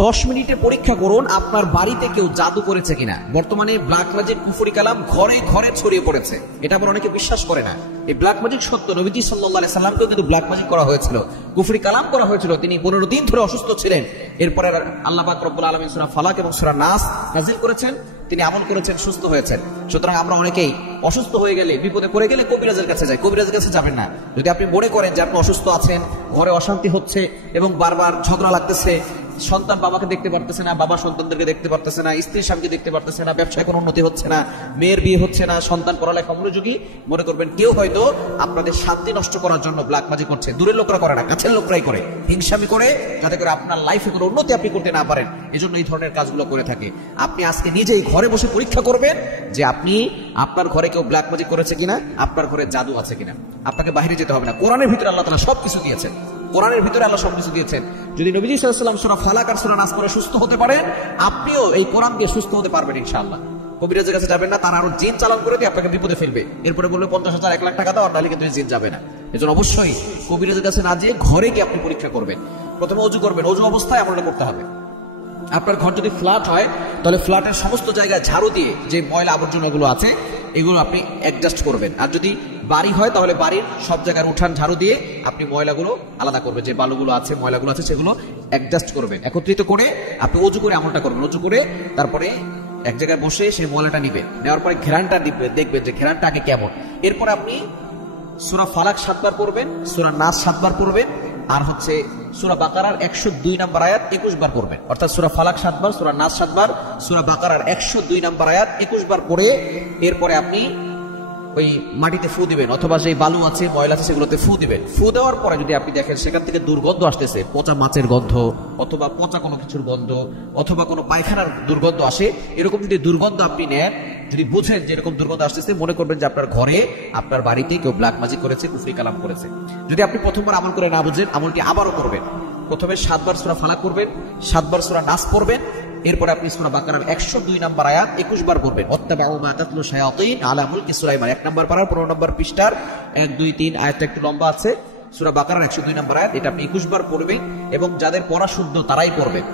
10 মিনিটে পরীক্ষা করুন আপনার বাড়িতে কেউ জাদু করেছে কিনা। বর্তমানে ব্ল্যাক ম্যাজিক, কুফরি কালাম ঘরে ঘরে ছড়িয়ে পড়েছে। এটা আবার অনেকে বিশ্বাস করে না। এই ব্ল্যাক ম্যাজিক সত্য। নবীজি সাল্লাল্লাহু আলাইহি সাল্লামকেও কিন্তু ব্ল্যাক ম্যাজিক করা হয়েছিল, কুফরি কালাম করা হয়েছিল। তিনি 15 দিন ধরে অসুস্থ ছিলেন। এরপরে আল্লাহ পাক রব্বুল আলামিন সূরা ফালাক এবং সূরা নাস নাযিল করেছেন, তিনি আমল করেছেন, সুস্থ হয়েছেন। সুতরাং আমরা অনেকেই অসুস্থ হয়ে গেলে, বিপদে পড়ে গেলে কবিরাজের কাছে যাই। কবিরাজের কাছে যাবেন না। যদি আপনি মনে করেন যে আপনি অসুস্থ আছেন, ঘরে অশান্তি হচ্ছে এবং বারবার ঝগড়া লাগতেছে, সন্তান বাবাকে দেখতে পারতেছে না, বাবা সন্তানদেরকে দেখতে পারতেছে না, স্ত্রী স্বামীকে দেখতে পারতেছে না, ব্যবসায় কোনো উন্নতি হচ্ছে না, মেয়ের বিয়ে হচ্ছে না, সন্তান পড়ালেখা মনোযোগী, মনে করবেন কেউ হয়তো আপনাদের শান্তি নষ্ট করার জন্য ব্ল্যাক ম্যাজিক করছে। দূরের লোকরা করে না, কাছের লোকরাই করে, হিংসামি করে, যাতে করে আপনার লাইফে কোনো উন্নতি আপনি করতে না পারেন। এজন্য এই ধরনের কাজগুলো করে থাকে। আপনি আজকে নিজেই ঘরে বসে পরীক্ষা করবেন যে আপনি আপনার ঘরে কেউ ব্ল্যাক ম্যাজিক করেছে কিনা, আপনার ঘরে জাদু আছে কিনা। আপনাকে বাইরে যেতে হবে না। কোরআনের ভিতরে আল্লাহ তাআলা সবকিছু দিয়েছেন। কোরআনের ভিতরে আল্লাহ সবকিছু দিয়েছেন। যদি নবীজি সাল্লাল্লাহু আলাইহি ওয়াসাল্লাম সূরা ফালাক আর সূরা নাস পড়ে সুস্থ হতে পারেন, আপনিও এই কোরআন দিয়ে সুস্থ হতে পারবেন ইনশাআল্লাহ। কবিরাজের কাছে যাবেন না, তারা আরো জিন চালান করে দিয়ে আপনাকে বিপদে ফেলবে। এরপরে বলবে 50,000 1 লাখ টাকা দাও, আর নাহলে কিন্তু জিন যাবে না। এজন্য অবশ্যই কবিরাজের কাছে না যেয়ে ঘরে গিয়ে আপনি পরীক্ষা করবেন। প্রথমে ওযু করবেন, ওযু অবস্থায় আমলটা করতে হবে। আপনার ঘর যদি ফ্ল্যাট হয়, তাহলে ফ্ল্যাটের সমস্ত জায়গায় ঝাড়ু দিয়ে যে ময়লা আবর্জনাগুলো আছে এগুলো আপনি অ্যাডজাস্ট করবেন। আর যদি বাড়ি হয়, তাহলে বাড়ির সব জায়গার উঠান ঝাড়ু দিয়ে আপনি ময়লাগুলো আলাদা করবেন। যে বালুগুলো আছে, ময়লাগুলো আছে, সেগুলো অ্যাডজাস্ট করবেন। একত্রিত করে আপনি ওযু করে আমলটা করবেন। ওযু করে তারপরে এক জায়গায় বসে সেই ময়লাটা নিবেন। নেওয়ার পরে ঘেরানটা দেখবেন যে ঘেরানটা আগে কেমন। এরপর আপনি সূরা ফালাক 7 বার পড়বেন, সূরা নাস 7 বার পড়বেন, আর হচ্ছে সূরা বাকারার 102 নম্বর আয়াত 21 বার পড়বেন। অর্থাৎ সূরা ফালাক 7 বার, সূরা নাস 7 বার, সূরা বাকারার 102 নম্বর আয়াত 21 বার পড়ে এরপরে আপনি ওই মাটিতে ফু দিবেন, অথবা যে বালু আছে, ময়লা আছে, সেগুলোতে ফু দিবেন। ফু দেওয়ার পরে যদি আপনি দেখেন সেখান থেকে দুর্গন্ধ আসতেছে, পচা মাছের গন্ধ অথবা পচা কোনো কিছুর গন্ধ অথবা কোনো পায়খানার দুর্গন্ধ আসে, এরকম যদি দুর্গন্ধ আপনি নেন, যদি বুঝেন যে এরকম দুর্গন্ধ আসতেছে, মনে করবেন যে আপনার ঘরে, আপনার বাড়িতে কেউ ব্ল্যাক ম্যাজিক করেছে, কুফরি কালাম করেছে। যদি আপনি প্রথমবার আমল করে না বুঝেন, আমলটি আবারও করবেন। প্রথমে 7 বার সূরা ফালাক করবেন, 7 বার সূরা নাস পড়বেন, এরপরে আপনি সূরা বাকারার 102 নম্বর আয়াত 21 বার পড়বেন। ওয়াত্তাবাউ মা তাতলু শায়াতিন আলা মুলকি সুলাইমান। 1 নম্বর পারার 15 নম্বর পৃষ্ঠার 1 2 3 আয়াতটা একটু লম্বা আছে। সূরা বাকারার 102 নম্বর আয়াত, এটা আপনি 21 বার পড়বেন। এবং যাদের পড়া শুদ্ধ তারাই পড়বেন।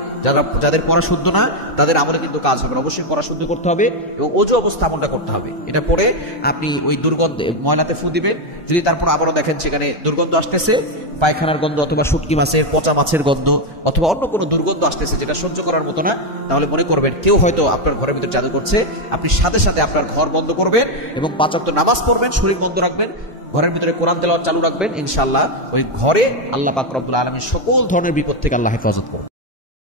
যাদের পড়া শুদ্ধ না, তাদের আমলে কিন্তু কাজ হবে না। অবশ্যই পড়া শুদ্ধ করতে হবে এবং ওযু অবস্থা আমলটা করতে হবে। এটা পড়ে আপনি ওই দুর্গন্ধ ময়লাতে ফু দিবেন। যদি তারপর আবারও দেখেন সেখানে দুর্গন্ধ আসতেছে, পায়খানার গন্ধ অথবা শুটকি মাছের, পচা মাছের গন্ধ অথবা অন্য কোনো দুর্গন্ধ আসতেছে যেটা সহ্য করার মতো না, তাহলে মনে করবেন কেউ হয়তো আপনার ঘরের ভিতর জাদু করছে। আপনি সাথে সাথে আপনার ঘর বন্ধ করবেন এবং 5 ওয়াক্ত নামাজ পড়বেন, শরীর বন্ধ রাখবেন, ঘরের ভিতরে কোরআন তেলাওয়াত চালু রাখবেন। ইনশাআল্লাহ ওই ঘরে আল্লাহ পাক রব্বুল আলামিন সকল ধরনের বিপদ থেকে আল্লাহ হেফাজত করবেন।